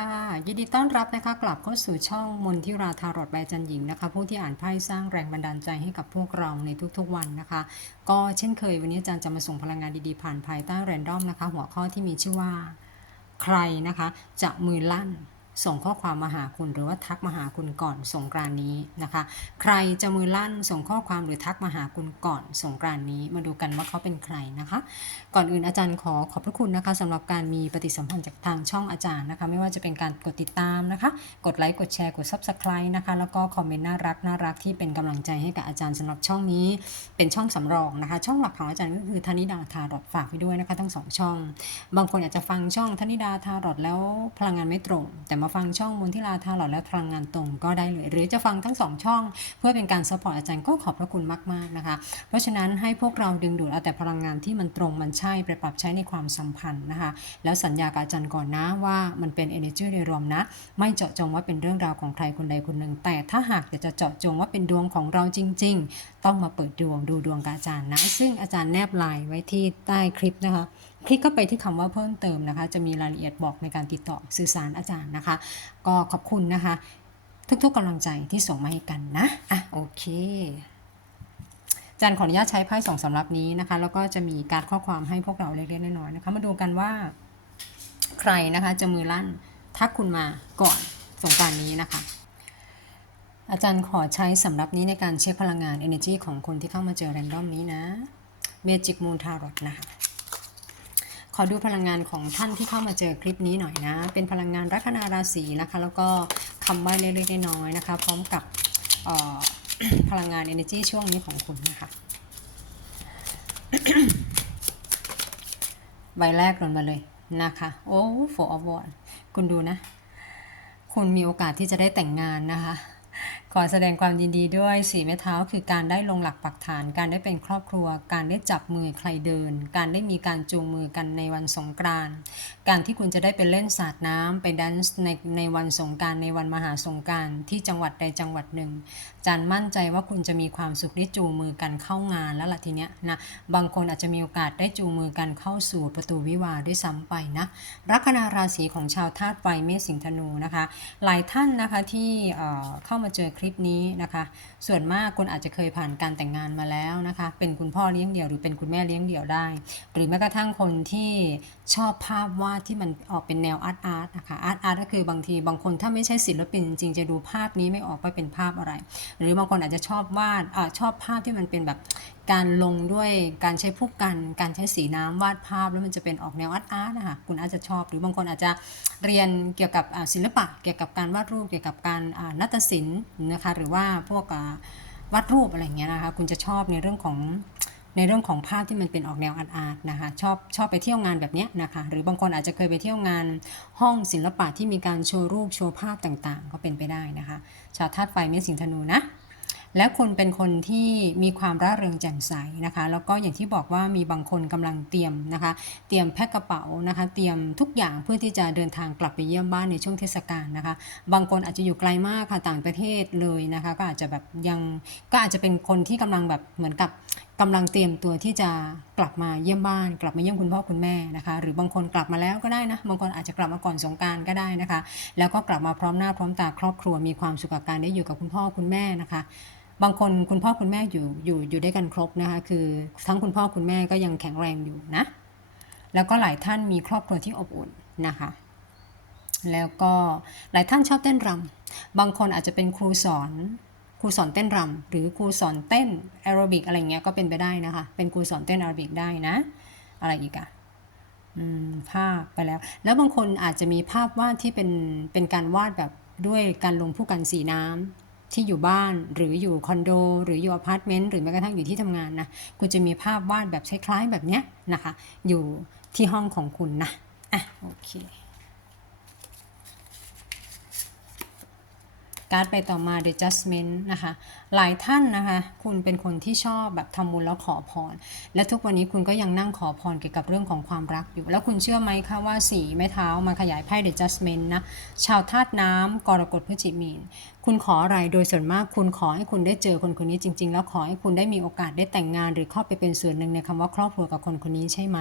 ค่ะยินดีต้อนรับนะคะกลับเข้าสู่ช่องมนทิราทารอดใบจันหญิงนะคะ ผู้ที่อ่านไพ่สร้างแรงบันดาลใจให้กับพวกเราในทุกๆวันนะคะ ก็เช่นเคยวันนี้อาจารย์จะมาส่งพลังงานดีๆ ผ่านภายใต้แรนดอมนะคะ หัวข้อที่มีชื่อว่า ใครนะคะ จะมือลั่น ส่งข้อความมาหาคุณหรือว่าทักมาหาคุณก่อนสงกรานนี้นะคะ ใครจะมือลั่นส่งข้อความหรือทักมาหาคุณก่อนสงกรานนี้ มาดูกันว่าเขาเป็นใครนะคะ ก่อนอื่นอาจารย์ขอขอบพระคุณนะคะสำหรับการมีปฏิสัมพันธ์จากทางช่องอาจารย์นะคะ ไม่ว่าจะเป็นการกดติดตามนะคะ กดไลค์กดแชร์กด Subscribe นะคะแล้วก็คอมเมนต์น่ารักน่ารักที่เป็นกำลังใจให้กับอาจารย์สำหรับช่องนี้ เป็นช่องสำรองนะคะ ช่องหลักของอาจารย์ก็คือธนิดาทารอดฝากไปด้วยนะคะ ทั้งสองช่อง บางคนอาจจะฟังช่องธนิดาทารอดแล้วพลังงานไม่ตรงแต่มาฟังช่องมนทิลาทาหรอดแล้วพลังงานตรงก็ได้เลย หรือจะฟังทั้งสองช่อง เพื่อเป็นการสปอร์ตอาจารย์ก็ขอบพระคุณมากๆนะคะ เพราะฉะนั้นให้พวกเราดึงดูดเอาแต่พลังงานที่มันตรงมันใช่ไปปรับใช้ในความสัมพันธ์นะคะ แล้วสัญญากับอาจารย์ก่อนนะว่ามันเป็น energy โดยรวมนะ ไม่เจาะจงว่าเป็นเรื่องราวของใครคนใดคนหนึ่ง แต่ถ้าหากอยากจะเจาะจงว่าเป็นดวงของเราจริง ๆ ต้องมาเปิดดวงดูดวงกับอาจารย์นะ ซึ่งอาจารย์แนบไลน์ไว้ที่ใต้คลิปนะคะ คลิกเข้าไปที่คำว่าเพิ่มเติมนะคะ จะมีรายละเอียดบอกในการติดต่อสื่อสารอาจารย์นะคะ ก็ขอบคุณนะคะ ทุกๆกำลังใจที่ส่งมาให้กันนะอะโอเคอาจารย์ขออนุญาตใช้ไพ่สองสำรับนี้นะคะ แล้วก็จะมีการข้อความให้พวกเราเล็กๆน้อยๆนะคะ มาดูกันว่า ใครนะคะจะมือลั่นทักคุณมาก่อนสงการนี้นะคะ อาจารย์ขอใช้สำรับนี้ในการเช็คพลังงาน energy ของคนที่เข้ามาเจอแรนดอมนี้นะ Magic Moon Tarot นะคะ ขอดูพลังงานของท่านที่เข้ามาเจอคลิปนี้หน่อยนะ เป็นพลังงานลัคนาราศีนะคะ แล้วก็คำใบ้เล็กๆน้อยๆนะคะ พร้อมกับพลังงาน energy ช่วงนี้ของคุณนะคะใบแรกล่นมาเลยนะคะ โอ้โฟอวอร์คุณดูนะ คุณมีโอกาสที่จะได้แต่งงานนะคะ ขอแสดงความยินดีด้วยสีไม้เท้าคือการได้ลงหลักปักฐาน การได้เป็นครอบครัว การได้จับมือใครเดิน การได้มีการจูงมือกันในวันสงกรานต์การที่คุณจะได้ไปเล่นสาดน้ำไปแดนซ์ในในวันสงการในวันมหาสงการที่จังหวัดใดจังหวัดหนึ่งจันมั่นใจว่าคุณจะมีความสุขได้จูงมือกันเข้างานแล้วล่ะทีเนี้ยนะบางคนอาจจะมีโอกาสได้จูงมือกันเข้าสู่ประตูวิวาด้วยซ้ำไปนะลัคนาราศีของชาวธาตุไฟเมษสิงห์ธนูนะคะ หลายท่านนะคะที่เเข้ามาเจอคลิลิปนี้นะคะ ส่วนมากคุณอาจจะเคยผ่านการแต่งงานมาแล้วนะคะ เป็นคุณพ่อเลี้ยงเดี่ยวหรือเป็นคุณแม่เลี้ยงเดี่ยวได้ หรือแม้กระทั่งคนที่ชอบภาพวาดที่มันออกเป็นแนวอาร์ตอาร์ตนะคะอาร์ตอาร์ตก็คือบางทีบางคนถ้าไม่ใช่ศิลปินจริงๆจะดูภาพนี้ไม่ออกว่าเป็นภาพอะไร หรือบางคนอาจจะชอบวาดอชอบภาพที่มันเป็นแบบ การลงด้วยการใช้ผู้กัน การใช้สีน้ำวาดภาพแล้วมันจะเป็นออกแนวอาร์ตอาร์ตนะคะคุณอาจจะชอบ หรือบางคนอาจจะเรียนเกี่ยวกับศิลปะ เกี่ยวกับการวาดรูป เกี่ยวกับการนาฏศิลป์นะคะหรือว่าพวกวาดรูปอะไรเงี้ยนะคะคุณจะชอบในเรื่องของในเรื่องของภาพที่มันเป็นออกแนวอาร์ตอาร์ตนะคะชอบชอบไปเที่ยวงานแบบเนี้ยนะคะหรือบางคนอาจจะเคยไปเที่ยวงานห้องศิลปะที่มีการโชว์รูปโชว์ภาพต่างๆ ก็เป็นไปได้นะคะ ชาวธาตุไฟเมษสิงห์ธนูนะ และคุณเป็นคนที่มีความร่าเริงแจ่มใสนะคะ แล้วก็อย่างที่บอกว่ามีบางคนกำลังเตรียมนะคะ เตรียมแพ็คกระเป๋านะคะ เตรียมทุกอย่างเพื่อที่จะเดินทางกลับไปเยี่ยมบ้านในช่วงเทศกาลนะคะ บางคนอาจจะอยู่ไกลมากค่ะต่างประเทศเลยนะคะ ก็อาจจะแบบยังก็อาจจะเป็นคนที่กำลังแบบเหมือนกับกำลังเตรียมตัวที่จะกลับมาเยี่ยมบ้าน กลับมาเยี่ยมคุณพ่อคุณแม่นะคะ หรือบางคนกลับมาแล้วก็ได้นะบางคนอาจจะกลับมาก่อนสงการก็ได้นะคะ แล้วก็กลับมาพร้อมหน้าพร้อมตาครอบครัวมีความสุขกับการได้อยู่กับคุณพ่อคุณแม่นะคะ บางคนคุณพ่อคุณแม่อยู่อยู่อยู่ด้วยกันครบนะคะ คือทั้งคุณพ่อคุณแม่ก็ยังแข็งแรงอยู่นะ แล้วก็หลายท่านมีครอบครัวที่อบอุ่นนะคะ แล้วก็หลายท่านชอบเต้นรำบางคนอาจจะเป็นครูสอนครูสอนเต้นรำหรือครูสอนเต้นแอโรบิกอะไรเงี้ยก็เป็นไปได้นะคะ เป็นครูสอนเต้นแอโรบิกได้นะ อะไรอีกอะภาพไปแล้ว แล้วบางคนอาจจะมีภาพวาดที่เป็นเป็นการวาดแบบด้วยการลงผู้กันสีน้ำ ที่อยู่บ้านหรืออยู่คอนโด หรืออยู่อพาร์ตเมนต์หรือแม้กระทั่งอยู่ที่ทำงานนะคุณจะมีภาพวาดแบบคล้ายๆแบบเนี้ยนะคะ อยู่ที่ห้องของคุณนะอะโอเค การ์ดไปต่อมา The Judgment นะคะ หลายท่านนะคะ คุณเป็นคนที่ชอบแบบทำบุญแล้วขอพร และทุกวันนี้คุณก็ยังนั่งขอพรเกี่ยวกับเรื่องของความรักอยู่ แล้วคุณเชื่อไหมคะว่าสีไม้เท้ามาขยายไพ่ The Judgment นะ ชาวธาตุน้ำกรกฎพฤจิมีน คุณขออะไรโดยส่วนมากคุณขอให้คุณได้เจอคนคนนี้จริง ๆ แล้วขอให้คุณได้มีโอกาสได้แต่งงาน หรือเข้าไปเป็นส่วนหนึ่งในคำว่าครอบครัวกับคนคนนี้ใช่ไหม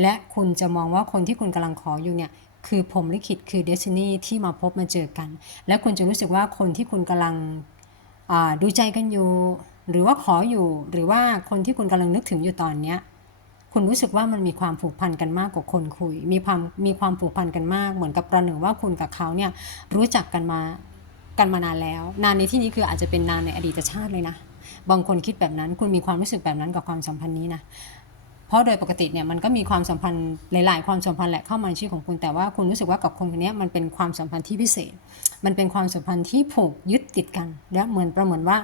และคุณจะมองว่าคนที่คุณกำลังขออยู่เนี่ย คือผมลิขิตคือเดซินีที่มาพบมาเจอกัน และคุณจะรู้สึกว่าคนที่คุณกำลังดูใจกันอยู่ หรือว่าขออยู่ หรือว่าคนที่คุณกำลังนึกถึงอยู่ตอนเนี้ยคุณรู้สึกว่ามันมีความผูกพันกันมากกว่าคนคุย มีความมีความผูกพันกันมาก เหมือนกับประหนึ่งว่าคุณกับเขาเนี่ยรู้จักกันมากันมานานแล้ว นานในที่นี้คืออาจจะเป็นนานในอดีตชาติเลยนะ บางคนคิดแบบนั้น คุณมีความรู้สึกแบบนั้นกับความสัมพันธ์นี้นะ เพราะโดยปกติเนี่ยมันก็มีความสัมพันธ์หลายๆ ความสัมพันธ์แหละเข้ามาในชีวิตของคุณแต่ว่าคุณรู้สึกว่ากับคนคนนี้มันเป็นความสัมพันธ์ที่พิเศษ มันเป็นความสัมพันธ์ที่ผูกยึดติดกัน และเหมือนประเมือนว่า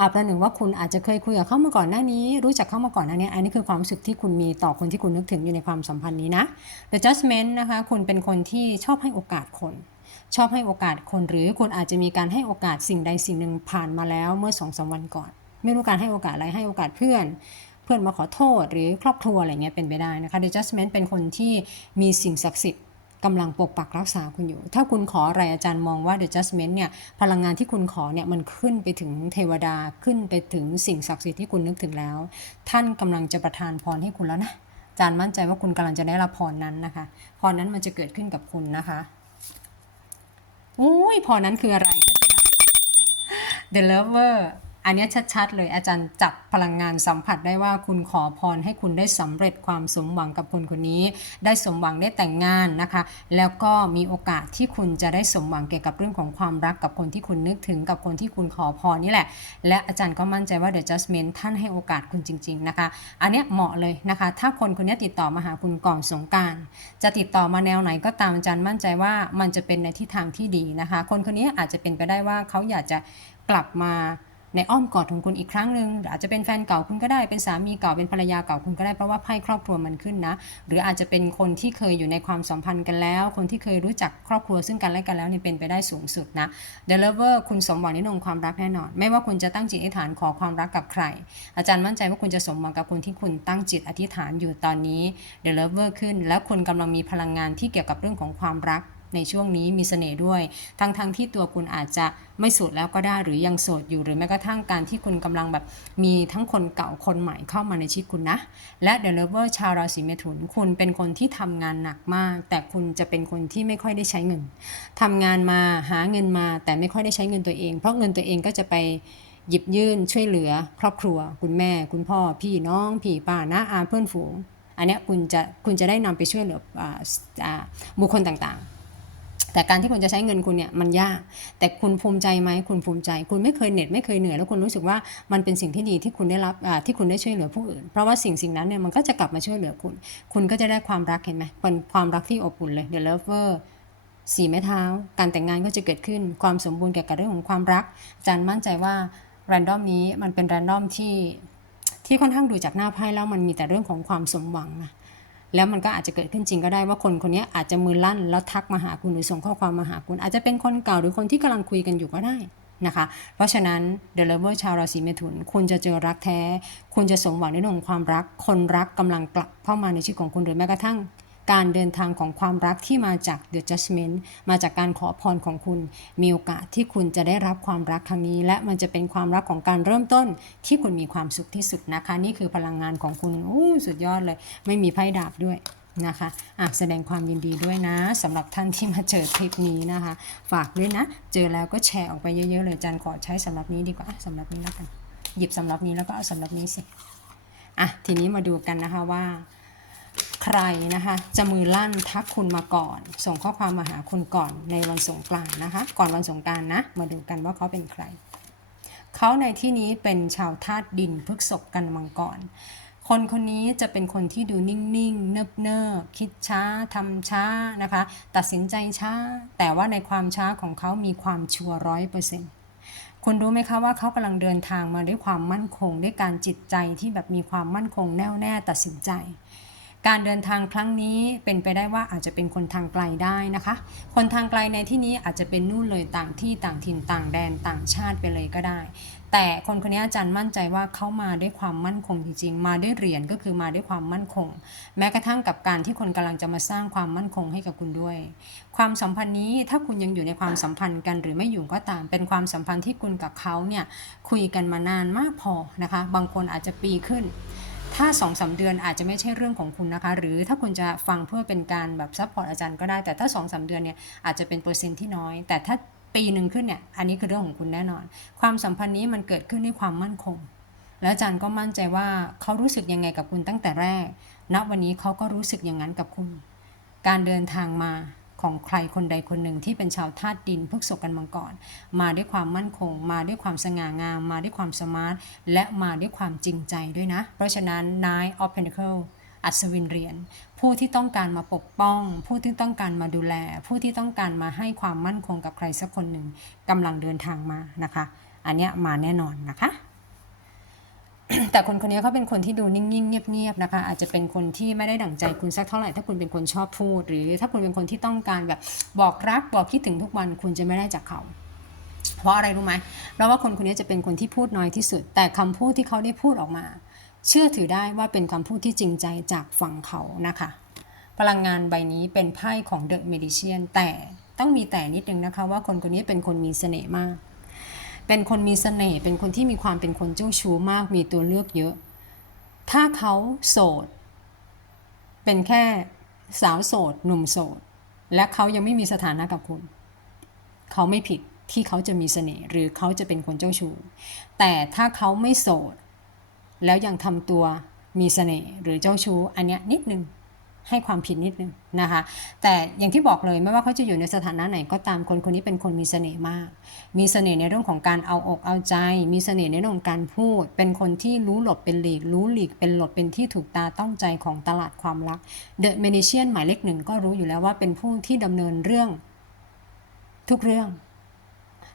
อาประหนึ่งว่าคุณอาจจะเคยคุยกับเขามาก่อนหน้านี้ รู้จักเขามาก่อนหน้านี้ อันนี้คือความรู้สึกที่คุณมีต่อคนที่คุณนึกถึงอยู่ในความสัมพันธ์นี้นะ The Judgment นะคะคุณเป็นคนที่ชอบให้โอกาสคน ชอบให้โอกาสคน หรือคุณอาจจะมีการให้โอกาสสิ่งใดสิ่งหนึ่งผ่านมาแล้วเมื่อสองสามวันก่อน ไม่รู้การให้โอกาสอะไรให้โอกาสเพื่อน เพื่อนมาขอโทษหรือครอบครัวอะไรเงี้ยเป็นไปได้นะคะ The Judgment เป็นคนที่มีสิ่งศักดิ์สิทธิ์กำลังปกปักรักษาคุณอยู่ ถ้าคุณขออะไรอาจารย์มองว่า The Judgment เนี่ยพลังงานที่คุณขอเนี่ยมันขึ้นไปถึงเทวดาขึ้นไปถึงสิ่งศักดิ์สิทธิ์ที่คุณนึกถึงแล้ว ท่านกำลังจะประทานพรให้คุณแล้วนะอาจารย์มั่นใจว่าคุณกำลังจะได้รับพรนั้นนะคะพรนั้นมันจะเกิดขึ้นกับคุณนะคะอุ้ยพรนั้นคืออะไรคะที่รัก The Lover อันนี้ชัดๆ เลยอาจารย์จับพลังงานสัมผัสได้ว่าคุณขอพรให้คุณได้สำเร็จความสมหวังกับคนคนนี้ ได้สมหวังได้แต่งงานนะคะ แล้วก็มีโอกาสที่คุณจะได้สมหวังเกี่ยวกับเรื่องของความรักกับคนที่คุณนึกถึงกับคนที่คุณขอพรนี่แหละ และอาจารย์ก็มั่นใจว่า The Judgment ท่านให้โอกาสคุณจริง ๆนะคะ อันนี้เหมาะเลยนะคะ ถ้าคนคนนี้ติดต่อมาหาคุณก่อนสงการจะติดต่อมาแนวไหนก็ตามอาจารย์มั่นใจว่ามันจะเป็นในทิศทางที่ดีนะคะ คนคนนี้อาจจะเป็นไปได้ว่าเขาอยากจะกลับมา ในอ้อมกอดของคุณอีกครั้งหนึ่งอาจจะเป็นแฟนเก่าคุณก็ได้เป็นสามีเก่าเป็นภรรยาเก่าคุณก็ได้เพราะว่าไพ่ครอบครัวมันขึ้นนะ หรืออาจจะเป็นคนที่เคยอยู่ในความสัมพันธ์กันแล้ว คนที่เคยรู้จักครอบครัวซึ่งกันและกันแล้วนี่เป็นไปได้สูงสุดนะ The Lover คุณสมหวังในเรื่องความรักแน่นอน ไม่ว่าคุณจะตั้งจิตอธิษฐานขอความรักกับใคร อาจารย์มั่นใจว่าคุณจะสมหวังกับคนที่คุณตั้งจิตอธิษฐานอยู่ตอนนี้ The Lover ขึ้น และคุณกำลังมีพลังงานที่เกี่ยวกับเรื่องของความรัก ในช่วงนี้มีเสน่ห์ด้วย ทั้งๆทที่ตัวคุณอาจจะไม่โสดแล้วก็ได้หรือยังโสดอยู่หรือแม้กระทั่งการที่คุณกำลังแบบมีทั้งคนเก่าคนใหม่เข้ามาในชีวิตคุณนะ และเดลเวอร์ชาวราศีเมถุนคุณเป็นคนที่ทำงานหนักมาก แต่คุณจะเป็นคนที่ไม่ค่อยได้ใช้เงินทำงานมาหาเงินมา แต่ไม่ค่อยได้ใช้เงินตัวเอง เพราะเงินตัวเองก็จะไปหยิบยื่นช่วยเหลือ ครอบครัว คุณแม่ คุณพ่อ พี่น้องพี่ป้าน้าอาเพื่อนฝูง อันนี้คุณจะคุณจะได้นำไปช่วยเหลือออบุคคลต่างๆ แต่การที่คุณจะใช้เงินคุณเนี่ยมันยาก แต่คุณภูมิใจไหมคุณภูมิใจ คุณไม่เคยเหน็ดไม่เคยเหนื่อยแล้วคุณรู้สึกว่ามันเป็นสิ่งที่ดีที่คุณได้รับที่คุณได้ช่วยเหลือผู้อื่น เพราะว่าสิ่งสิ่งนั้นเนี่ยมันก็จะกลับมาช่วยเหลือคุณ คุณก็จะได้ความรักเห็นไหมเป็นความรักที่อบอุ่นเลย The Lover สีไม้เท้า การแต่งงานก็จะเกิดขึ้นความสมบูรณ์เกี่ยวกับเรื่องของความรักอาจารย์มั่นใจว่าแรนดอมนี้มันเป็นแรนดอมที่ที่ค่อนข้างดูจากหน้าไพ่แล้วมันมีแต่เรื่องของความสมหวังนะ แล้วมันก็อาจจะเกิดขึ้นจริงก็ได้ว่าคนคนนี้อาจจะมือลั่นแล้วทักมาหาคุณหรือส่งข้อความมาหาคุณ อาจจะเป็นคนเก่าหรือคนที่กำลังคุยกันอยู่ก็ได้นะคะ เพราะฉะนั้นเดลเวอร์ชาวราศีเมถุน คุณจะเจอรักแท้ คุณจะสมหวังในเรื่องของความรัก คนรักกำลังกลับเข้ามาในชีวิตของคุณหรือแม้กระทั่ง การเดินทางของความรักที่มาจาก The Judgment มาจากการขอพรของคุณ มีโอกาสที่คุณจะได้รับความรักครั้งนี้ และมันจะเป็นความรักของการเริ่มต้นที่คุณมีความสุขที่สุดนะคะ นี่คือพลังงานของคุณโอ้สุดยอดเลย ไม่มีไพ่ดาบด้วยนะคะอะแสดงความยินดีด้วยนะสำหรับท่านที่มาเจอคลิปนี้นะคะ ฝากด้วยนะ เจอแล้วก็แชร์ออกไปเยอะๆเลยจันขอใช้สำหรับนี้ดีกว่าสำหรับนี้แล้วกัน หยิบสำหรับนี้แล้วก็เอาสำหรับนี้สิอะทีนี้มาดูกันนะคะว่า ใครนะคะจะมือลั่นทักคุณมาก่อน ส่งข้อความมาหาคุณก่อนในวันสงกรานนะคะ ก่อนวันสงกรานนะ มาดูกันว่าเขาเป็นใคร เขาในที่นี้เป็นชาวธาตุดินพฤกษกกันมังกรคนคนนี้จะเป็นคนที่ดูนิ่งๆ เนิบๆคิดช้าทำช้านะคะ ตัดสินใจช้า แต่ว่าในความช้าของเขามีความชัวร้อยเปอร์เซ็นต์คุณรู้ไหมคะว่าเขากำลังเดินทางมาด้วยความมั่นคง ด้วยการจิตใจที่แบบมีความมั่นคงแน่วแน่ตัดสินใจ การเดินทางครั้งนี้เป็นไปได้ว่าอาจจะเป็นคนทางไกลได้นะคะ คนทางไกลในที่นี้อาจจะเป็นนู่นเลยต่างที่ต่างถิ่นต่างแดนต่างชาติไปเลยก็ได้ แต่คนคนนี้อาจารย์มั่นใจว่าเขามาด้วยความมั่นคงจริงๆ มาด้วยเหรียญก็คือมาด้วยความมั่นคง แม้กระทั่งกับการที่คนกำลังจะมาสร้างความมั่นคงให้กับคุณด้วย ความสัมพันธ์นี้ถ้าคุณยังอยู่ในความสัมพันธ์กันหรือไม่อยู่ก็ตาม เป็นความสัมพันธ์ที่คุณกับเขาเนี่ยคุยกันมานานมากพอนะคะ บางคนอาจจะปีขึ้น ถ้า2อสเดือนอาจจะไม่ใช่เรื่องของคุณนะคะ หรือถ้าคุณจะฟังเพื่อเป็นการแบบซัพพอร์ตอาจารย์ก็ได้ แต่ถ้า2อสเดือนเนี่ยอาจจะเป็นเปอร์เซ็นต์ที่น้อย แต่ถ้าปีหนึ่งขึ้นเนี่ย อันนี้คือเรื่องของคุณแน่นอน ความสัมพันธ์นี้มันเกิดขึ้นด้วยความมั่นคง และอาจารย์ก็มั่นใจว่าเขารู้สึกยังไงกับคุณตั้งแต่แรก ณ วันนี้เขาก็รู้สึกอย่างนั้นกับคุณ การเดินทางมา ของใครคนใดคนหนึ่งที่เป็นชาวธาตุดินพฤกษกันมังกรมาด้วยความมั่นคง มาด้วยความสง่างาม มาด้วยความสมาร์ท และมาด้วยความจริงใจด้วยนะ เพราะฉะนั้น Nine of Pentacles อัศวินเหรียญผู้ที่ต้องการมาปกป้อง ผู้ที่ต้องการมาดูแล ผู้ที่ต้องการมาให้ความมั่นคงกับใครสักคนหนึ่งกำลังเดินทางมานะคะ อันเนี้ยมาแน่นอนนะคะ แต่คนคนนี้เขาเป็นคนที่ดูนิ่งๆ เงียบๆนะคะ อาจจะเป็นคนที่ไม่ได้ดั่งใจคุณสักเท่าไหร่ ถ้าคุณเป็นคนชอบพูด หรือถ้าคุณเป็นคนที่ต้องการแบบบอกรักบอกคิดถึงทุกวันคุณจะไม่ได้จากเขา เพราะอะไรรู้ไหมเพราะว่าคนคนนี้จะเป็นคนที่พูดน้อยที่สุด แต่คำพูดที่เขาได้พูดออกมา เชื่อถือได้ว่าเป็นคำพูดที่จริงใจจากฝั่งเขานะคะ พลังงานใบนี้เป็นไพ่ของเดอะเมดิเชียนแต่ต้องมีแต่นิดนึงนะคะว่าคนคนนี้เป็นคนมีเสน่ห์มาก เป็นคนมีเสน่ห์เป็นคนที่มีความเป็นคนเจ้าชู้มากมีตัวเลือกเยอะ ถ้าเขาโสด เป็นแค่สาวโสด หนุ่มโสด และเขายังไม่มีสถานะกับคุณ เขาไม่ผิดที่เขาจะมีเสน่ห์หรือเขาจะเป็นคนเจ้าชู้แต่ถ้าเขาไม่โสด แล้วยังทำตัวมีเสน่ห์หรือเจ้าชู้อันเนี้ยนิดนึง ให้ความผิดนิดนึงนะคะ แต่อย่างที่บอกเลยไม่ว่าเขาจะอยู่ในสถานะไหนก็ตามคนคนนี้เป็นคนมีเสน่ห์มาก มีเสน่ห์ในเรื่องของการเอาอกเอาใจ มีเสน่ห์ในเรื่องของการพูด เป็นคนที่รู้หลบเป็นหลีก รู้หลีกเป็นหลบเป็นที่ถูกตาต้องใจของตลาดความรัก The m a n i c i a n หมายเลขหนึ่งก็รู้อยู่แล้วว่าเป็นผู้ที่ดำเนินเรื่องทุกเรื่อง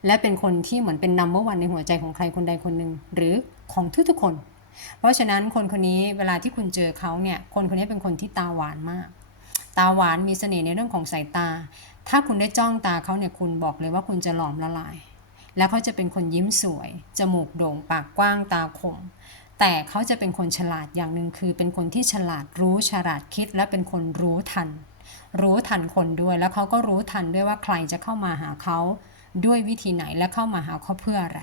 และเป็นคนที่เหมือนเป็นนัมเบอร์วันในหัวใจของใครคนใดคนหนึ่งหรือของทุกๆคน เพราะฉะนั้นคนคนนี้เวลาที่คุณเจอเขาเนี่ย คนคนนี้เป็นคนที่ตาหวานมาก ตาหวานมีเสน่ห์ในเรื่องของสายตา ถ้าคุณได้จ้องตาเขาเนี่ยคุณบอกเลยว่าคุณจะหลอมละลาย แล้วเขาจะเป็นคนยิ้มสวย จมูกโด่ง ปากกว้าง ตาคม แต่เขาจะเป็นคนฉลาดอย่างหนึ่งคือ เป็นคนที่ฉลาดรู้ฉลาดคิดและเป็นคนรู้ทัน รู้ทันคนด้วย แล้วเขาก็รู้ทันด้วยว่าใครจะเข้ามาหาเขาด้วยวิธีไหนและเข้ามาหาเขาเพื่ออะไร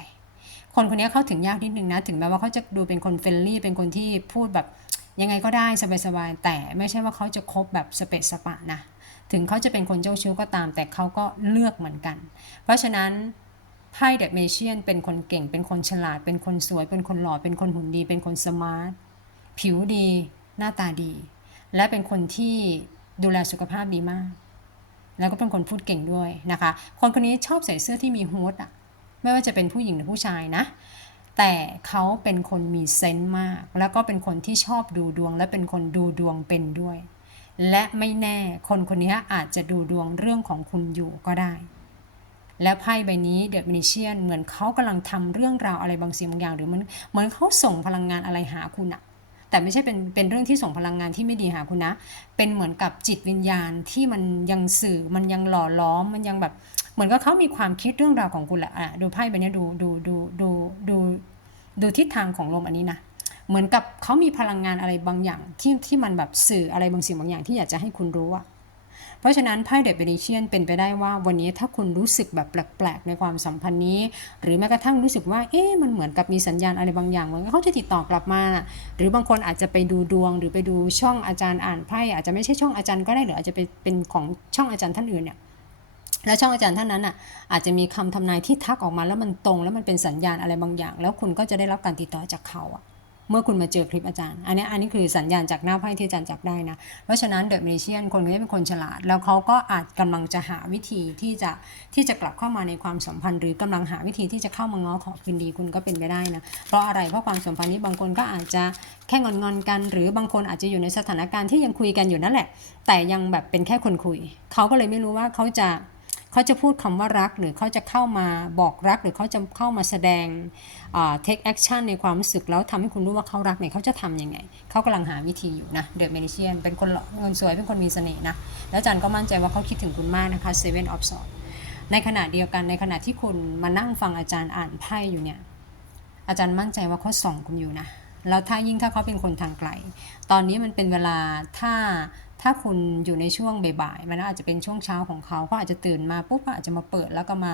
คนคนนี้เขาถึงยากนิดนึงนะ ถึงแม้ว่าเขาจะดูเป็นคนเฟรนลี่ เป็นคนที่พูดแบบยังไงก็ได้สบายๆ แต่ไม่ใช่ว่าเขาจะคบแบบสเปซสปะนะ ถึงเขาจะเป็นคนเจ้าชู้ก็ตาม แต่เขาก็เลือกเหมือนกัน เพราะฉะนั้นไพ่เดอะเมเชียนเป็นคนเก่ง เป็นคนฉลาด เป็นคนสวย เป็นคนหล่อ เป็นคนหุ่นดี เป็นคนสมาร์ท ผิวดี หน้าตาดี และเป็นคนที่ดูแลสุขภาพดีมาก แล้วก็เป็นคนพูดเก่งด้วยนะคะ คนคนนี้ชอบใส่เสื้อที่มีฮูดอะ ไม่ว่าจะเป็นผู้หญิงหรือผู้ชายนะ แต่เขาเป็นคนมีเซนต์มาก แล้วก็เป็นคนที่ชอบดูดวง และเป็นคนดูดวงเป็นด้วย และไม่แน่คนคนนี้อาจจะดูดวงเรื่องของคุณอยู่ก็ได้ และไพ่ใบนี้เดอะมินิเชียนเหมือนเขากำลังทำเรื่องราวอะไรบางสิ่งบางอย่าง หรือมันเหมือนเขาส่งพลังงานอะไรหาคุณอะ แต่ไม่ใช่เป็นเป็นเรื่องที่ส่งพลังงานที่ไม่ดีหาคุณนะ เป็นเหมือนกับจิตวิญญาณที่มันยังสื่อมันยังหล่อล้อมมันยังแบบเหมือนกับเขามีความคิดเรื่องราวของคุณแหละอะดูไพ่ใบนี้ดูดูดูดูดูดูทิศทางของลมอันนี้นะเหมือนกับเขามีพลังงานอะไรบางอย่างที่ที่มันแบบสื่ออะไรบางสิ่งบางอย่างที่อยากจะให้คุณรู้อะ ราะฉะนั้นไพ่เดอะเบนิเชียนเป็นไปได้ว่าวันนี้ถ้าคุณรู้สึกแบบแปลกๆในความสัมพันธ์นี้ หรือแม้กระทั่งรู้สึกว่าเอ๊ะมันเหมือนกับมีสัญญาณอะไรบางอย่างเหมือนเขาจะติดต่อกลับมา หรือบางคนอาจจะไปดูดวง หรือไปดูช่องอาจารย์อ่านไพ่อาจจะไม่ใช่ช่องอาจารย์ก็ได้หรืออาจจะไปเป็นของช่องอาจารย์ท่านอื่นเนี่ยแล้วช่องอาจารย์ท่านนั้นอะอาจจะมีคำทำนายที่ทักออกมาแล้วมันตรง แล้วมันเป็นสัญญาณอะไรบางอย่าง แล้วคุณก็จะได้รับการติดต่อจากเขาอะ เมื่อคุณมาเจอคลิปอาจารย์ อันนี้อันนี้คือสัญญาณจากหน้าไพ่ที่อาจารย์จับได้นะ เพราะฉะนั้นเดอะเมเชียนคนนี้เป็นคนฉลาด แล้วเขาก็อาจกำลังจะหาวิธีที่จะที่จะกลับเข้ามาในความสัมพันธ์ หรือกำลังหาวิธีที่จะเข้ามาง้อขอคืนดีคุณก็เป็นไปได้นะ เพราะอะไรเพราะความสัมพันธ์นี้บางคนก็อาจจะแค่งอนๆกัน หรือบางคนอาจจะอยู่ในสถานการณ์ที่ยังคุยกันอยู่นั่นแหละ แต่ยังแบบเป็นแค่คนคุยเขาก็เลยไม่รู้ว่าเขาจะ เขาจะพูดคำว่ารักหรือเขาจะเข้ามาบอกรัก หรือเขาจะเข้ามาแสดง take action ในความรู้สึกแล้วทำให้คุณรู้ว่าเขารักเนี่ยเขาจะทำยังไง เขากำลังหาวิธีอยู่นะเดอะเมนิเชียนเป็นคนเงินสวยเป็นคนมีเสน่ห์นะ แล้วจันก็มั่นใจว่าเขาคิดถึงคุณมากนะคะ Seven of Swords ในขณะเดียวกันในขณะที่คุณมานั่งฟังอาจารย์อ่านไพ่อยู่เนี่ยอาจารย์มั่นใจว่าเขาส่องคุณอยู่นะแล้วถ้ายิ่งถ้าเขาเป็นคนทางไกล ตอนนี้มันเป็นเวลาถ้า ถ้าคุณอยู่ในช่วงบ่ายๆมันอาจจะเป็นช่วงเช้าของเขาเขาอาจจะตื่นมาปุ๊บอาจจะมาเปิดแล้วก็มา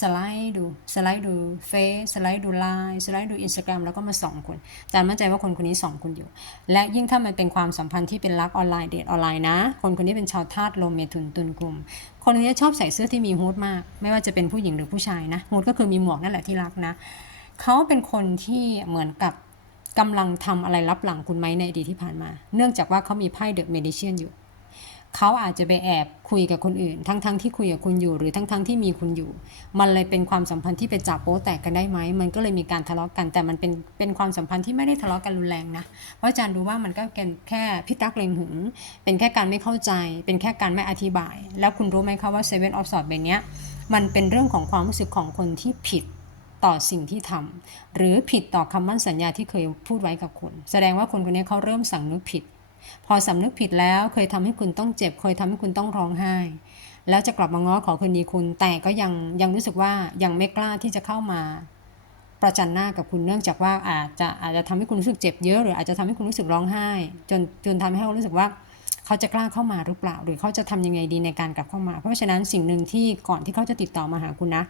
สไลด์ดูสไลด์ดูเฟซสไลด์ดูไลน์สไลด์ดูอินสตาแกรมแล้วก็มาส่องคุณอาจารย์มั่นใจว่าคนคนนี้ส่องคุณอยู่ และยิ่งถ้ามันเป็นความสัมพันธ์ที่เป็นรักออนไลน์เดทออนไลน์นะ คนคนนี้เป็นชาวธาตุลมเมถุนตุลกลุ่ม คนคนนี้ชอบใส่เสื้อที่มีฮูดมาก ไม่ว่าจะเป็นผู้หญิงหรือผู้ชายนะฮูดก็คือมีหมวกนั่นแหละที่รักนะเขาเป็นคนที่เหมือนกับ กำลังทำอะไรรับหลังคุณไหมในอดีตที่ผ่านมา เนื่องจากว่าเขามีไพ่เดอะเมดิเชียนอยู่ เขาอาจจะไปแอบคุยกับคนอื่น ทั้งๆทที่คุยกับคุณอยู่ หรือทั้งๆทที่มีคุณอยู่ มันเลยเป็นความสัมพันธ์ที่ไปจับโป๊แตกกันได้ไหม มันก็เลยมีการทะเลาะกัน แต่มันเป็นเป็นความสัมพันธ์ที่ไม่ได้ทะเลาะกันรุนแรงนะ เพราะอาจารย์ดูว่ามันก็เป็นแค่พิทักเลงหึง เป็นแค่การไม่เข้าใจ เป็นแค่การไม่อธิบาย แล้วคุณรู้ไหมคะว่า Seven of Swords ใบเนี้ยมันเป็นเรื่องของความรู้สึกของคนที่ผิด ต่อสิ่งที่ทำหรือผิดต่อคำมั่นสัญญาที่เคยพูดไว้กับคุณ แสดงว่าคนคนนี้เขาเริ่มสั่งนึกผิด พอสำนึกผิดแล้วเคยทำให้คุณต้องเจ็บ เคยทำให้คุณต้องร้องไห้ แล้วจะกลับมาง้อขอคืนดีคุณ แต่ก็ยังยังรู้สึกว่ายังไม่กล้าที่จะเข้ามาประจันหน้ากับคุณเนื่องจากว่าอาจจะอาจจะทำให้คุณรู้สึกเจ็บเยอะ หรืออาจจะทำให้คุณรู้สึกร้องไห้ จนจนทำให้เขารู้สึกว่า เขาจะกล้าเข้ามาหรือเปล่า หรือเขาจะทำยังไงดีในการกลับเข้ามา เพราะฉะนั้นสิ่งหนึ่งที่ก่อนที่เขาจะติดต่อมาหาคุณนะ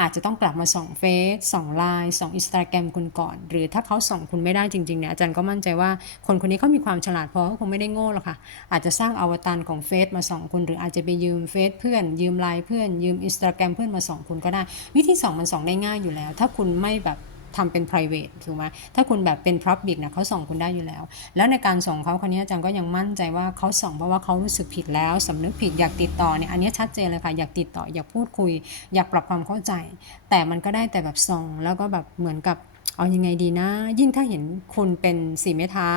อาจจะต้องกลับมาส่องเฟซส่องไลน์ส่องอินสตาแกรมคุณก่อน หรือถ้าเขาส่องคุณไม่ได้จริงๆเนี่ยอาจารย์ก็มั่นใจว่าคนคนนี้เขามีความฉลาดพอเขาคงไม่ได้โง่หรอกค่ะ อาจจะสร้างอวตารของเฟซมาส่องคุณหรืออาจจะไปยืมเฟซเพื่อน ยืมไลน์เพื่อนยืมอินสตาแกรมเพื่อนมาส่องคุณก็ได้ วิธีส่องมันส่องได้ง่ายอยู่แล้ว ถ้าคุณไม่แบบ ทำเป็น private ถูกไหมถ้าคุณแบบเป็น public นะเขาส่งคุณได้อยู่แล้ว แล้วในการส่งเขาคนนี้อาจารย์ก็ยังมั่นใจว่าเขาส่งเพราะว่าเขารู้สึกผิดแล้วสำนึกผิดอยากติดต่อเนี่ยอันนี้ชัดเจนเลยค่ะอยากติดต่ออยากพูดคุย อยากปรับความเข้าใจ แต่มันก็ได้แต่แบบส่งแล้วก็แบบเหมือนกับเอายังไงดีนะ ยิ่งถ้าเห็นคุณเป็นสี่ไม้เท้า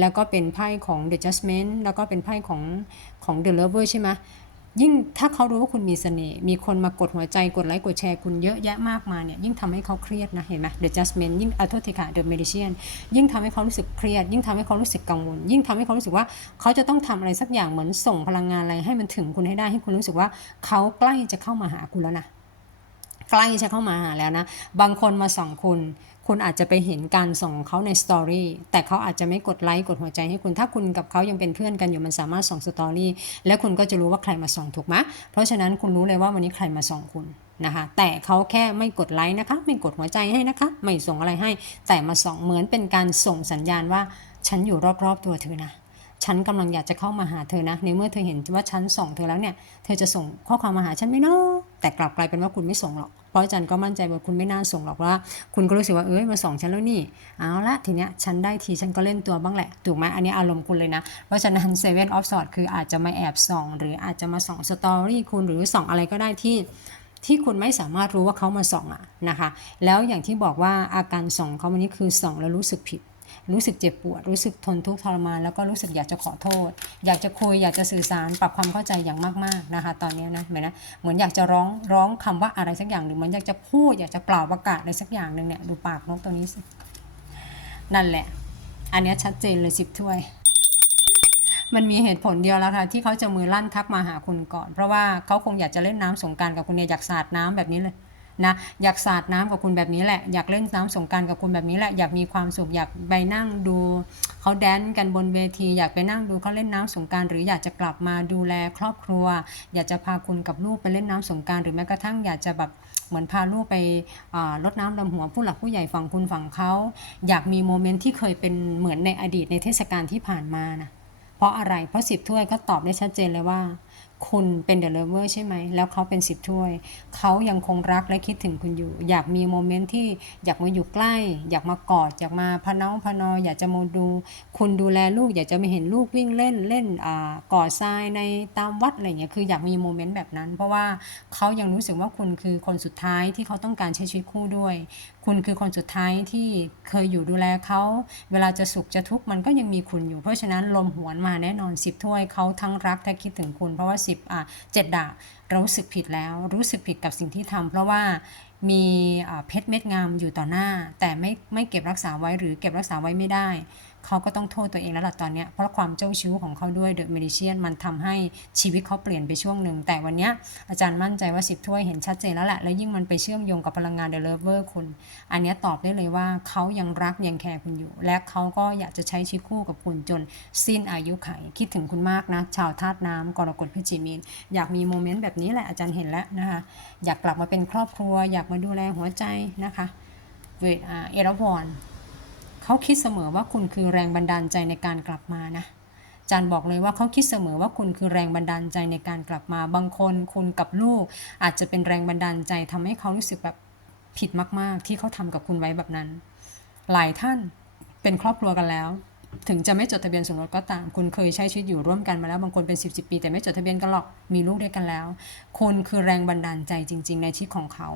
แล้วก็เป็นไพ่ของ the judgment แล้วก็เป็นไพ่ของของ the lover ใช่ไหม ยิ่งถ้าเขารู้ว่าคุณมีเสน่ห์มีคนมากดหัวใจกดไลค์กดแชร์คุณเยอะแยะมากมายเนี่ยยิ่งทำให้เขาเครียดนะเห็นไหม The Judgment ยิ่งอัลโทติกา The Magician ยิ่งทำให้เขารู้สึกเครียด ยิ่งทำให้เขารู้สึกกังวล ยิ่งทำให้เขารู้สึกว่าเขาจะต้องทำอะไรสักอย่างเหมือนส่งพลังงานอะไรให้มันถึงคุณให้ได้ให้คุณรู้สึกว่าเขาใกล้จะเข้ามาหาคุณแล้วนะใกล้จะเข้ามาหาแล้วนะ บางคนมาส่องคุณ คุณอาจจะไปเห็นการส่งเขาในสตอรี่แต่เขาอาจจะไม่กดไลค์กดหัวใจให้คุณ ถ้าคุณกับเขายังเป็นเพื่อนกันอยู่มันสามารถส่งสตอรี่และคุณก็จะรู้ว่าใครมาส่งถูกไหมเพราะฉะนั้นคุณรู้เลยว่าวันนี้ใครมาส่งคุณนะคะแต่เขาแค่ไม่กดไลค์นะคะ ไม่กดหัวใจให้นะคะ ไม่ส่งอะไรให้ แต่มาส่งเหมือนเป็นการส่งสัญญาณว่า ฉันอยู่รอบๆตัวเธอนะ ฉันกำลังอยากจะเข้ามาหาเธอนะในเมื่อเธอเห็นว่าฉันส่งเธอแล้วเนี่ยเธอจะส่งข้อความมาหาฉันไหมเนาะแต่กลับกลายเป็นว่าคุณไม่ส่งหรอกเพราะอาจารย์ก็มั่นใจว่าคุณไม่น่าส่งหรอกว่า คุณก็รู้สึกว่าเอ้ยมาส่งฉันแล้วนี่เอาละทีเนี้ยฉันได้ทีฉันก็เล่นตัวบ้างแหละถูกไหมอันนี้อารมณ์คุณเลยนะเพราะฉะนั้น Seven of Swords คืออาจจะมาแอบส่อง หรืออาจจะมาส่องสตอรี่คุณหรือส่องอะไรก็ได้ที่ที่คุณไม่สามารถรู้ว่าเขามาส่องอะนะคะ แล้วอย่างที่บอกว่าอาการส่องเขาวันนี้คือส่องแล้วรู้สึกผิด รู้สึกเจ็บปวด รู้สึกทนทุกข์ทรมาน แล้วก็รู้สึกอยากจะขอโทษ อยากจะคุย อยากจะสื่อสาร ปรับความเข้าใจอย่างมากๆนะคะ ตอนนี้นะเหมือนนะเหมือนอยากจะร้องร้องคำว่าอะไรสักอย่างหรือเหมือนอยากจะพูด อยากจะเปล่าประกาศอะไรสักอย่างหนึ่งเนี่ยดูปากนกตัวนี้สินั่นแหละ อันนี้ชัดเจนเลยสิบถ้วยมันมีเหตุผลเดียวแล้วค่ะที่เขาจะมือลั่นทักมาหาคุณก่อน เพราะว่าเขาคงอยากจะเล่นน้ำสงการกับคุณเนี่ยอยากสาดน้ำแบบนี้เลย นะอยากสาดน้ำกับคุณแบบนี้แหละอยากเล่นน้ำสงการกับคุณแบบนี้แหละอยากมีความสุขอยากไปนั่งดูเขาแดนซ์กันบนเวที อยากไปนั่งดูเขาเล่นน้ำสงการหรืออยากจะกลับมาดูแลครอบครัว อยากจะพาคุณกับลูกไปเล่นน้ำสงการหรือแม้กระทั่งอยากจะแบบเหมือนพาลูกไปอ่ารดน้ำดำหัวผู้หลักผู้ใหญ่ฝั่งคุณฝั่งเขาอยากมีโมเมนต์ที่เคยเป็นเหมือนในอดีตในเทศกาลที่ผ่านมานะเพราะอะไรเพราะสิบถ้วยเขาตอบได้ชัดเจนเลยว่าคุณเป็นเดอะเลเวอร์ใช่ไหม แล้วเขาเป็นสิบถ้วย เขายังคงรักและคิดถึงคุณอยู่ อยากมีโมเมนต์ที่อยากมาอยู่ใกล้ อยากมากอด อยากมาพะน้องพะนอ อยากจะมาดู คุณดูแลลูก อยากจะมาเห็นลูกวิ่งเล่นเล่นก่อทรายในตามวัดอะไรเงี้ย คืออยากมีโมเมนต์แบบนั้น เพราะว่าเขายังรู้สึกว่าคุณคือคนสุดท้ายที่เขาต้องการใช้ชีวิตคู่ด้วย คุณคือคนสุดท้ายที่เคยอยู่ดูแลเขา เวลาจะสุขจะทุกข์มันก็ยังมีคุณอยู่ เพราะฉะนั้นลมหวนมาแน่นอนสิบถ้วยเขาทั้งรักและคิดถึงคุณ เพราะว่าสิบอะเจ็ดดาบเรารู้สึกผิดแล้วรู้สึกผิดกับสิ่งที่ทำเพราะว่ามีเพชรเม็ดงามอยู่ต่อหน้า แต่ไม่ไม่เก็บรักษาไว้หรือเก็บรักษาไว้ไม่ได้ เขาก็ต้องโทษตัวเองแล้วล่ะตอนนี้เพราะความเจ้าชู้ของเขาด้วยเดอะเมดิเชียนมันทำให้ชีวิตเขาเปลี่ยนไปช่วงหนึ่ง แต่วันนี้อาจารย์มั่นใจว่าสิบถ้วยเห็นชัดเจนแล้วแหละ แล้วยิ่งมันไปเชื่อมโยงกับพลังงานเดอะเลเวอร์คุณ อันนี้ตอบได้เลยว่าเขายังรักยังแคร์คุณอยู่ และเขาก็อยากจะใช้ชีวิตคู่กับคุณจนสิ้นอายุไข คิดถึงคุณมากนะ ชาวธาตุน้ำกรกฎพฤศจิมีน อยากมีโมเมนต์แบบนี้แหละอาจารย์เห็นแล้วนะคะ อยากกลับมาเป็นครอบครัว อยากมาดูแลหัวใจนะคะเวทเอราพร เขาคิดเสมอว่าคุณคือแรงบันดาลใจในการกลับมานะจันบอกเลยว่าเขาคิดเสมอว่าคุณคือแรงบันดาลใจในการกลับมา บางคนคุณกับลูก อาจจะเป็นแรงบันดาลใจทำให้เขารู้สึกแบบผิดมาก ๆ ที่เขาทำกับคุณไว้แบบนั้น หลายท่านเป็นครอบครัวกันแล้ว ถึงจะไม่จดทะเบียนสมรสก็ตาม คุณเคยใช้ชีวิตอยู่ร่วมกันมาแล้วบางคนเป็น 10บสปี แต่ไม่จดทะเบียนกันหรอกมีลูกด้วยกันแล้ว คุณคือแรงบันดาลใจจริง ๆ ในชีวิตของเขา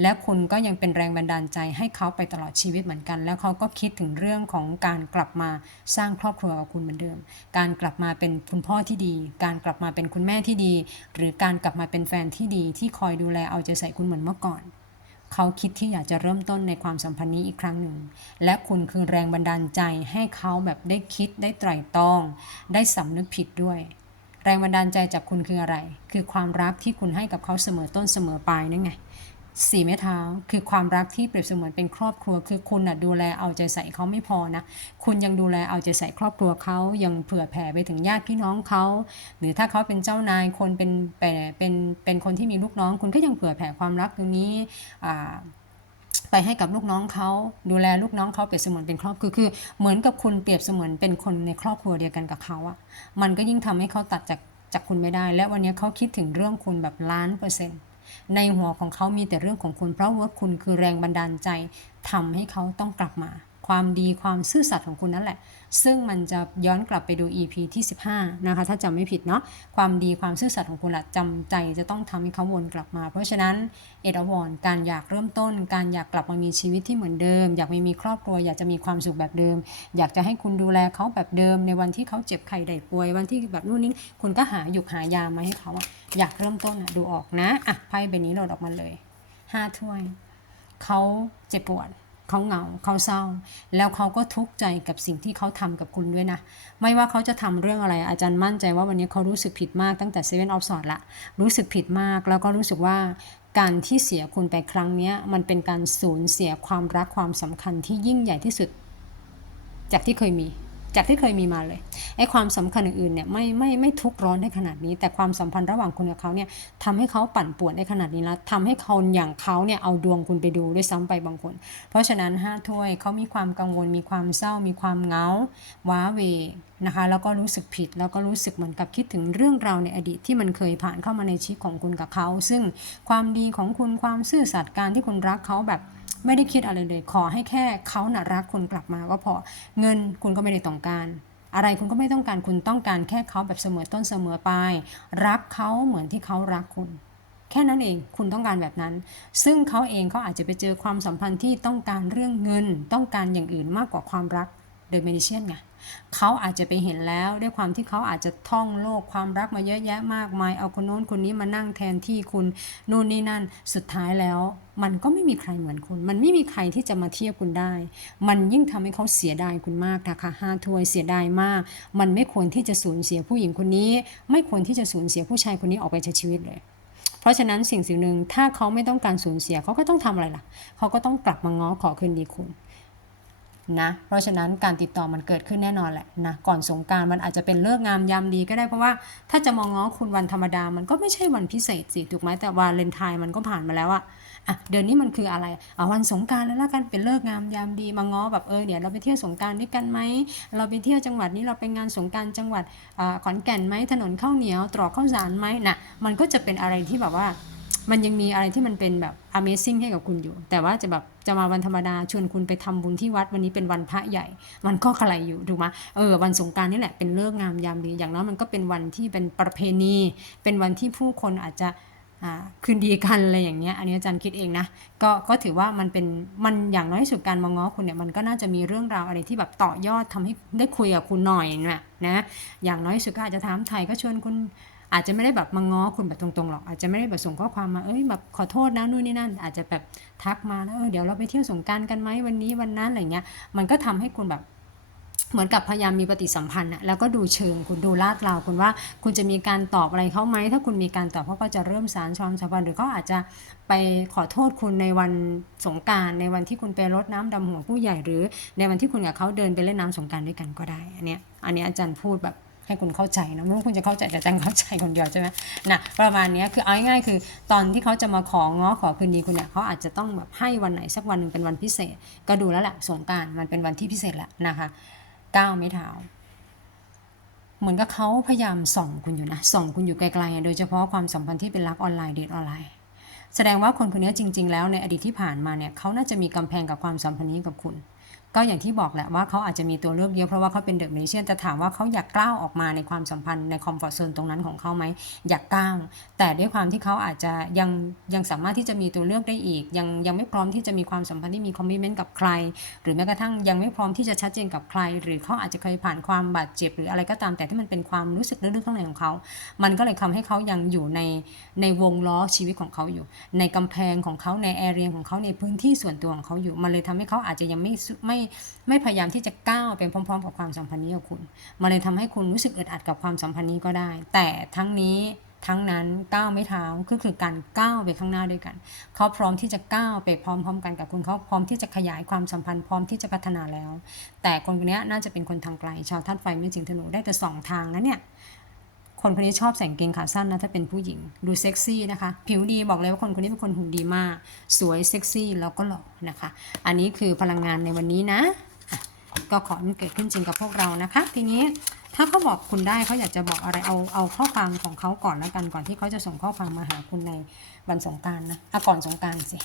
และคุณก็ยังเป็นแรงบันดาลใจให้เขาไปตลอดชีวิตเหมือนกัน แล้วเขาก็คิดถึงเรื่องของการกลับมาสร้างครอบครัวกับคุณเหมือนเดิม การกลับมาเป็นคุณพ่อที่ดี การกลับมาเป็นคุณแม่ที่ดี หรือการกลับมาเป็นแฟนที่ดีที่คอยดูแลเอาใจใส่คุณเหมือนเมื่อก่อน เขาคิดที่อยากจะเริ่มต้นในความสัมพันธ์นี้อีกครั้งหนึ่ง และคุณคือแรงบันดาลใจให้เขาแบบได้คิดได้ไตร่ตรอง ได้สำนึกผิดด้วย แรงบันดาลใจจากคุณคืออะไร คือความรักที่คุณให้กับเขาเสมอต้นเสมอปลายนั่นไง สี่ไม้เท้าคือความรักที่เปรียบเสมือนเป็นครอบครัว คือคุณน่ะดูแลเอาใจใส่เขาไม่พอนะ คุณยังดูแลเอาใจใส่ครอบครัวเขายังเผื่อแผ่ไปถึงญาติพี่น้องเขาหรือถ้าเขาเป็นเจ้านายคนเป็นเป็นเป็นเป็นคนที่มีลูกน้อง คุณก็ยังเผื่อแผ่ความรักตรงนี้ไปให้กับลูกน้องเขาดูแลลูกน้องเขาเปรียบเสมือนเป็นครอบครัวคือเหมือนกับคุณเปรียบเสมือนเป็นคนในครอบครัวเดียวกันกับเขาอะมันก็ยิ่งทำให้เขาตัดจากจากคุณไม่ได้ และวันนี้เขาคิดถึงเรื่องคุณแบบล้านเปอร์เซ็นต์ ในหัวของเขามีแต่เรื่องของคุณ เพราะว่าคุณคือแรงบันดาลใจทำให้เขาต้องกลับมา ความดีความซื่อสัตย์ของคุณนั่นแหละ ซึ่งมันจะย้อนกลับไปดู EP ที่ 15 นะคะ ถ้าจำไม่ผิดเนาะความดีความซื่อสัตย์ของคุณละจำใจจะต้องทำให้เขาวนกลับมา เพราะฉะนั้นเอ็ดวอนการอยากเริ่มต้น การอยากกลับมามีชีวิตที่เหมือนเดิม อยากมีมีครอบครัว อยากจะมีความสุขแบบเดิม อยากจะให้คุณดูแลเขาแบบเดิม ในวันที่เขาเจ็บไข้ได้ป่วยวันที่แบบนู่นนี่คุณก็หาหยุกหายามาให้เขาอะอยากเริ่มต้นอะดูออกนะอะไพ่ใบนี้โหลดออกมาเลยห้าถ้วยเขาเจ็บปวด เขาเหงาเขาเศร้า แล้วเขาก็ทุกข์ใจกับสิ่งที่เขาทำกับคุณด้วยนะ ไม่ว่าเขาจะทำเรื่องอะไรอาจารย์มั่นใจว่าวันนี้เขารู้สึกผิดมากตั้งแต่เซเว่นออฟสอดละรู้สึกผิดมากแล้วก็รู้สึกว่าการที่เสียคุณไปครั้งนี้มันเป็นการสูญเสียความรักความสำคัญที่ยิ่งใหญ่ที่สุด จากที่เคยมี จากที่เคยมีมาเลยไอ้ความสำคัญอื่นๆเนี่ยไม่ไม่ไม่ทุกร้อนได้ขนาดนี้ แต่ความสัมพันธ์ระหว่างคุณกับเขาเนี่ยทำให้เขาปั่นป่วนได้ขนาดนี้แล้วทำให้คนอย่างเขาเนี่ยเอาดวงคุณไปดูด้วยซ้ำไปบางคน เพราะฉะนั้นห้าถ้วยเขามีความกังวลมีความเศร้า มีความเงาว้าเวนะคะแล้วก็รู้สึกผิดแล้วก็รู้สึกเหมือนกับคิดถึงเรื่องราวในอดีตที่มันเคยผ่านเข้ามาในชีวิตของคุณกับเขา ซึ่งความดีของคุณความซื่อสัตย์การที่คุณรักเขาแบบ ไม่ได้คิดอะไรเลย ขอให้แค่เขาน่ะรักคุณกลับมาก็พอ เงินคุณก็ไม่ได้ต้องการ อะไรคุณก็ไม่ต้องการคุณต้องการแค่เขาแบบเสมอต้นเสมอปลายรักเขาเหมือนที่เขารักคุณ แค่นั้นเองคุณต้องการแบบนั้น ซึ่งเขาเองเขาอาจจะไปเจอความสัมพันธ์ที่ต้องการเรื่องเงิน ต้องการอย่างอื่นมากกว่าความรัก โดยเมดิเชียนไงเขาอาจจะไปเห็นแล้วด้วยความที่เขาอาจจะท่องโลกความรักมาเยอะแยะมากมาย เอาคนโน้นคนนี้มานั่งแทนที่คุณนู่นนี่นั่นสุดท้ายแล้ว มันก็ไม่มีใครเหมือนคุณ มันไม่มีใครที่จะมาเทียบคุณได้ มันยิ่งทำให้เขาเสียดายคุณมากนะคะห้าถ้วยเสียดายมาก มันไม่ควรที่จะสูญเสียผู้หญิงคนนี้ ไม่ควรที่จะสูญเสียผู้ชายคนนี้ออกไปจากชีวิตเลยเพราะฉะนั้นสิ่งสิ่งหนึ่งถ้าเขาไม่ต้องการสูญเสียเขาก็ต้องทำอะไรล่ะ เขาก็ต้องกลับมาง้อขอคืนดีคุณ นะเพราะฉะนั้นการติดต่อมันเกิดขึ้นแน่นอนแหละนะก่อนสงการมันอาจจะเป็นเลิกงามยามดีก็ได้เพราะว่าถ้าจะมองง้อคุณวันธรรมดามันก็ไม่ใช่วันพิเศษสิถูกไหมแต่วาเลนไทน์มันก็ผ่านมาแล้วอะอะเดือนนี้มันคืออะไรอะวันสงการแล้วละกันเป็นเลิกงามยามดีมาง้อแบบเออเดี๋ยวเราไปเที่ยวสงการด้วยกันไหมเราไปเที่ยวจังหวัดนี้เราไปงานสงการจังหวัดอ่าขอนแก่นไหมถนนข้าวเหนียวตรอกข้าวสารไหมน่ะมันก็จะเป็นอะไรที่แบบว่า มันยังมีอะไรที่มันเป็นแบบ Amazing ให้กับคุณอยู่ แต่ว่าจะแบบจะมาวันธรรมดาชวนคุณไปทำบุญที่วัดวันนี้เป็นวันพระใหญ่ มันก็กระไรอยู่ถูกไหมเออวันสงการนี่แหละเป็นเลิกงามยามดีอย่างน้อยมันก็เป็นวันที่เป็นประเพณี เป็นวันที่ผู้คนอาจจะคืนดีกันอะไรอย่างเงี้ยอันนี้อาจารย์คิดเองนะก็ก็ถือว่ามันเป็นมันอย่างน้อยสุดการมาง้อคุณเนี่ยมันก็น่าจะมีเรื่องราวอะไรที่แบบต่อยอดทำให้ได้คุยกับคุณหน่อยนะนะอย่างน้อยสุดก็อาจจะถามไทยก็ชวนคุณ อาจจะไม่ได้แบบมาง้อคุณแบบตรงๆหรอก อาจจะไม่ได้แบบส่งข้อความมาเอ้ยแบบขอโทษนะนู่นนี่นั่น อาจจะแบบทักมาแล้วเออเดี๋ยวเราไปเที่ยวสงการกันไหมวันนี้วันนั้นอะไรเงี้ย มันก็ทำให้คุณแบบเหมือนกับพยายามมีปฏิสัมพันธ์อะแล้วก็ดูเชิงคุณดูลาดราวคุณว่าคุณจะมีการตอบอะไรเขาไหมถ้าคุณมีการตอบเขาก็จะเริ่มสารความสัมพันหรือเขาอาจจะไปขอโทษคุณในวันสงการในวันที่คุณไปรดน้ำดำหัวผู้ใหญ่หรือในวันที่คุณกับเขาเดินไปเล่นน้ำสงการด้วยกันก็ได้อันเนี้ยอันเนี้ยอาจารย์พูดแบบ ให้คุณเข้าใจนะไม่ว่าคุณจะเข้าใจแต่อาจารย์เข้าใจคนเดียวใช่ไหมนะประมาณนี้คือเอาง่ายๆคือ ตอนที่เขาจะมาของ้อขอคืนดีคุณเนี่ยเขาอาจจะต้องแบบให้วันไหนสักวันหนึ่งเป็นวันพิเศษ ก็ดูแล้วแหละสงการมันเป็นวันที่พิเศษแหละนะคะก้าวไม่เท้าเหมือนกับเขาพยายามส่องคุณอยู่นะส่องคุณอยู่ไกลๆโดยเฉพาะความสัมพันธ์ที่เป็นรักออนไลน์เดทออนไลน์แสดงว่าคนคนนี้จริง ๆ แล้วในอดีตที่ผ่านมาเนี่ยเขาน่าจะมีกำแพงกับความสัมพันธ์นี้กับคุณ ก็อย่างที่บอกแหละว่าเขาอาจจะมีตัวเลือกเยอะเพราะว่าเขาเป็นเดอะมิเชียนแต่ถามว่าเขาอยากกล้าวออกมาในความสัมพันธ์ในคอมฟอร์ทโซนตรงนั้นของเขาไหมอยากกล้าวแต่ด้วยความที่เขาอาจจะยังยังสามารถที่จะมีตัวเลือกได้อีก ยังยังไม่พร้อมที่จะมีความสัมพันธ์ที่มีคอมมิชเมนต์กับใคร หรือแม้กระทั่งยังไม่พร้อมที่จะชัดเจนกับใคร หรือเขาอาจจะเคยผ่านความบาดเจ็บ หรืออะไรก็ตามแต่ที่มันเป็นความรู้สึกลึกๆข้างในของเขา มันก็เลยทำให้เขายังอยู่ในในวงล้อชีวิตของเขาอยู่ ในกำแพงของเขาในแอเรียของเขาในพื้นที่ส่วนตัวของเขาอยู่ มันเลยทำให้เขาอาจจะยังไม่ไม่ไม่พยายามที่จะก้าวไปพร้อม ๆ กับความสัมพันธ์นี้กับคุณมันเลยทำให้คุณรู้สึกอึดอัดกับความสัมพันธ์นี้ก็ได้ แต่ทั้งนี้ทั้งนั้นก้าวไม่เท้าก็คือการก้าวไปข้างหน้าด้วยกัน เขาพร้อมที่จะก้าวไปพร้อม ๆ กันกับคุณเขาพร้อมที่จะขยายความสัมพันธ์พร้อมที่จะพัฒนาแล้ว แต่คนคนนี้น่าจะเป็นคนทางไกล ชาวธาตุไฟไม่จริงธนูได้แต่สองทางนะเนี่ย คนคนนี้ชอบใส่งเกงขาสั้นนะถ้าเป็นผู้หญิง ดูเซ็กซี่นะคะ ผิวดีบอกเลยว่าคนคนนี้เป็นคนหุ่นดีมาก สวยเซ็กซี่แล้วก็หล่อนะคะ อันนี้คือพลังงานในวันนี้นะะก็ขอมันเกิดขึ้นจริงกับพวกเรานะคะ ทีนี้ถ้าเขาบอกคุณได้เขาอยากจะบอกอะไรเอาเอาข้อความของเขาก่อนแล้วกันก่อนที่เขาจะส่งข้อความมาหาคุณในวันสงการนะอะก่อนสงการสิ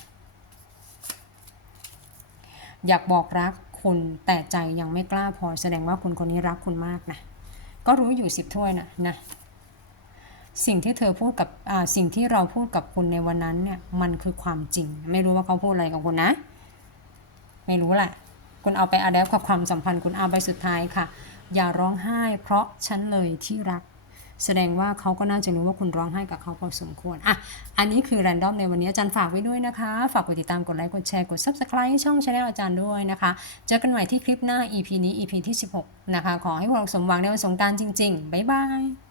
อยากบอกรักคุณแต่ใจยังไม่กล้าพอแสดงว่าคุณคนนี้รักคุณมากนะก็รู้อยู่สิบถ้วยนะนะ สิ่งที่เธอพูดกับสิ่งที่เราพูดกับคุณในวันนั้นเนี่ยมันคือความจริง ไม่รู้ว่าเขาพูดอะไรกับคุณนะ ไม่รู้แหละคุณเอาไปอาแดปกับความสัมพันธ์คุณเอาไปสุดท้ายค่ะ อย่าร้องไห้เพราะฉันเลยที่รัก แสดงว่าเขาก็น่าจะรู้ว่าคุณร้องไห้กับเขาพอสมควรอะอันนี้คือแรนดอมในวันนี้อาจารย์ฝากไว้ด้วยนะคะ ฝากกดติดตามกดไลค์กดแชร์กด subscribe ช่องช anel อาจารย์ด้วยนะคะ เจอกันใหม่ที่คลิปหน้า EP นี้ EP ที่ 16 นะคะ ขอให้พวกเราสมหวังในวันสงกรารจริง ๆ บ๊ายบาย